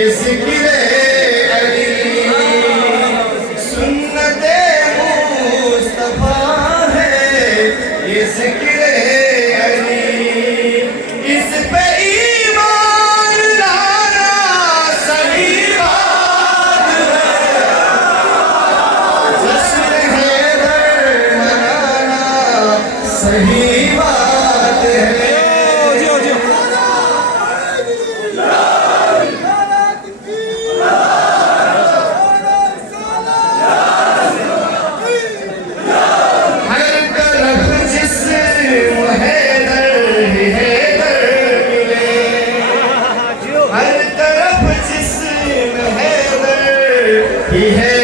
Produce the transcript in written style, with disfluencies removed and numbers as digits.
ये ज़िक्र अली सुन्नते मुस्तफा है, ये ज़िक्र अली इस पे ईमान लाना सही बात है, जश्न हैदर मनाना सही बात है। हर तरफ जिस्म हैदर ही है।